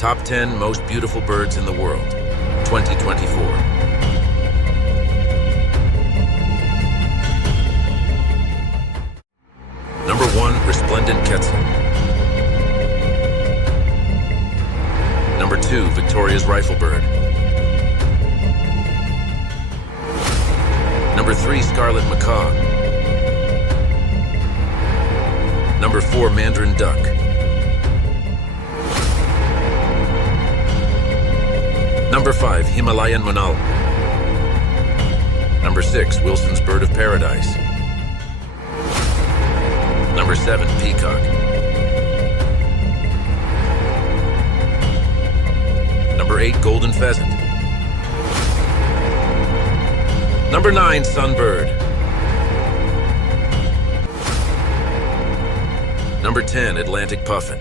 Top 10 Most Beautiful Birds in the World, 2024. Number 1, Resplendent Quetzal. Number 2, Victoria's Riflebird. Number 3, Scarlet Macaw. Number 4, Mandarin Duck. Number 5, Himalayan Monal. Number 6, Wilson's Bird of Paradise. Number 7, Peacock. Number 8, Golden Pheasant. Number 9, Sunbird. Number 10, Atlantic Puffin.